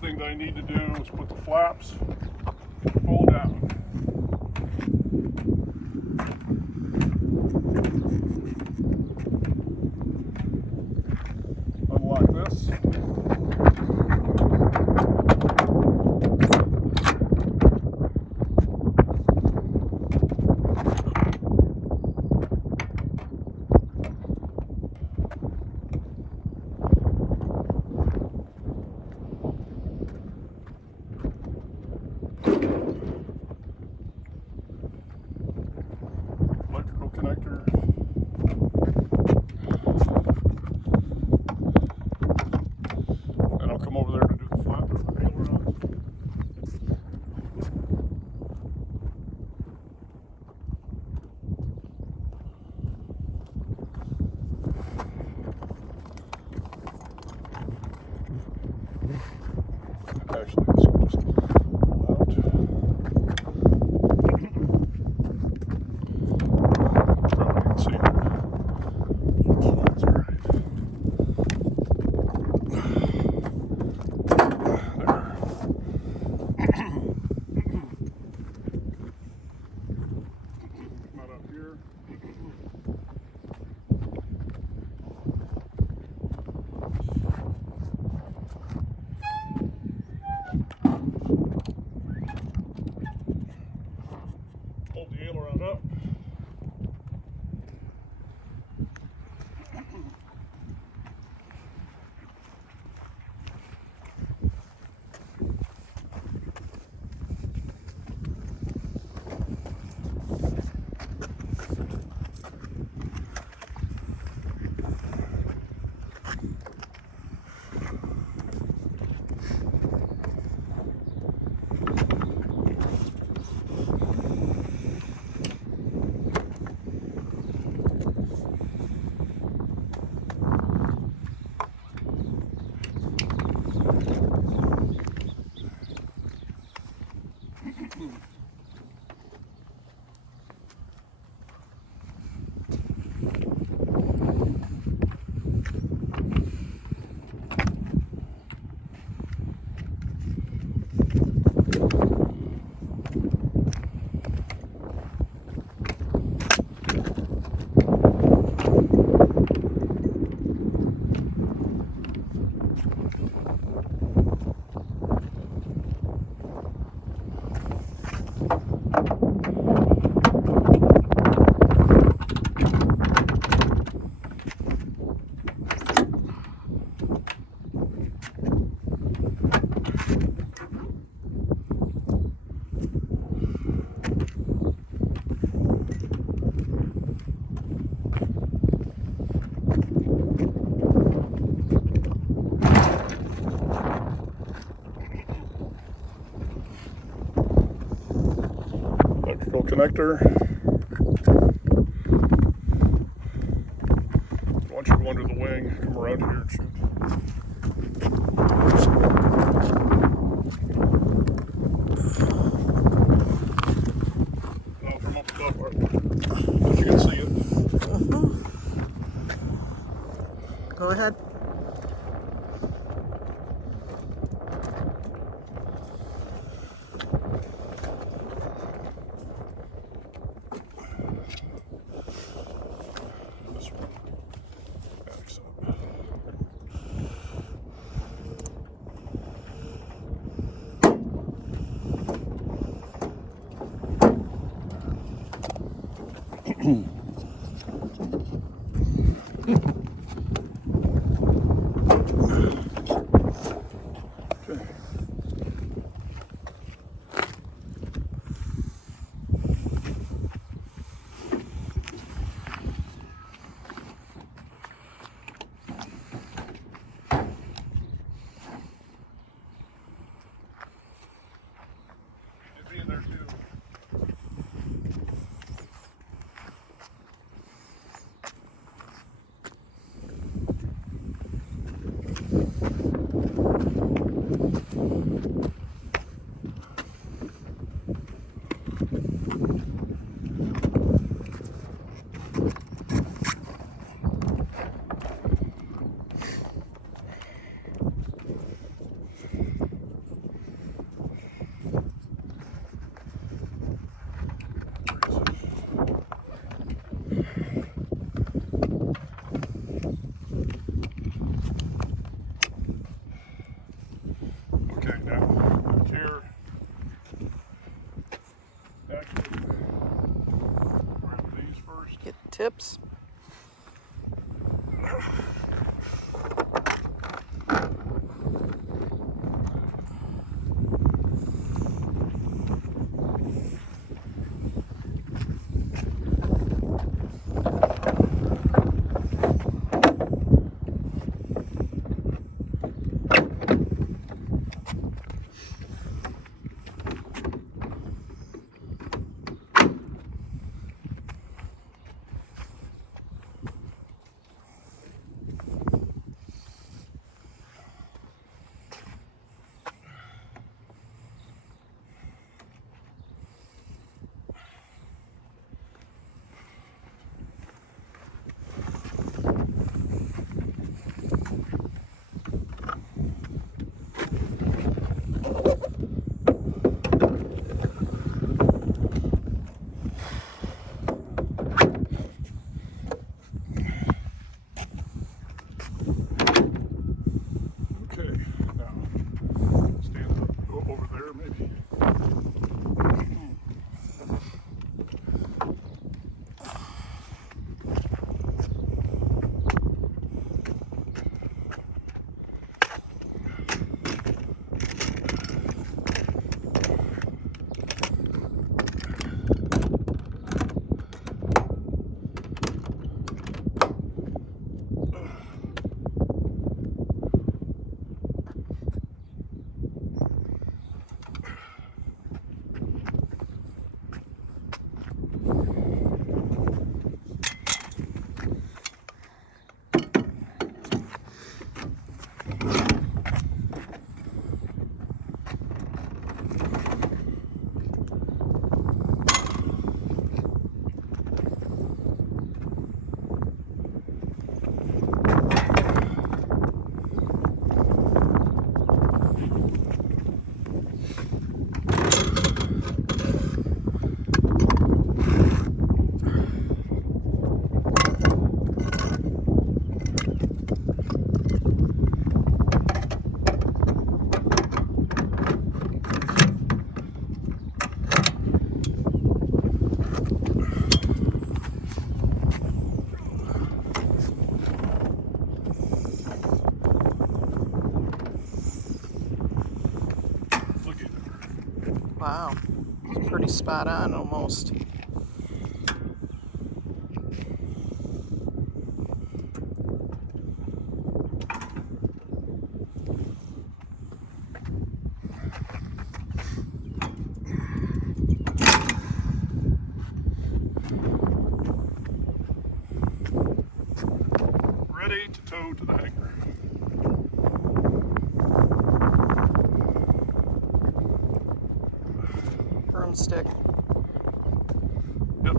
Thing that I need to do is put the flaps full down. Unlock this. Connector. And I'll come over there to do the flap aileron. Actually, this will just pull out. Hold the aileron up. Electrical connector. Once you go under the wing, come around here and shoot. From up top part. If you can see it. Go ahead. This one backs up. Be in there too. Okay, now here, actually, grab these first. Get tips. Okay, now stand up, go over there maybe. Wow, it's pretty spot on almost. Ready to tow to the hangar. Broomstick. Yep.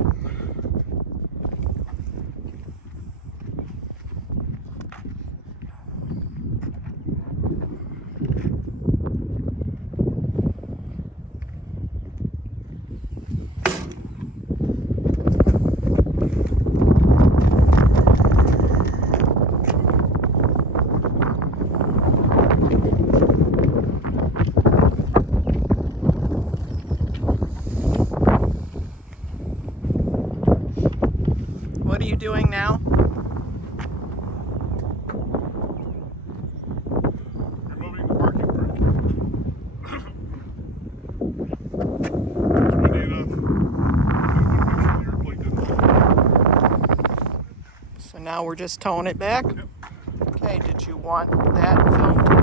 What are you doing now? Removing the parking brake. It's windy enough. I want to make sure the airplane didn't. So now we're just towing it back? Yep. Okay, did you want that film to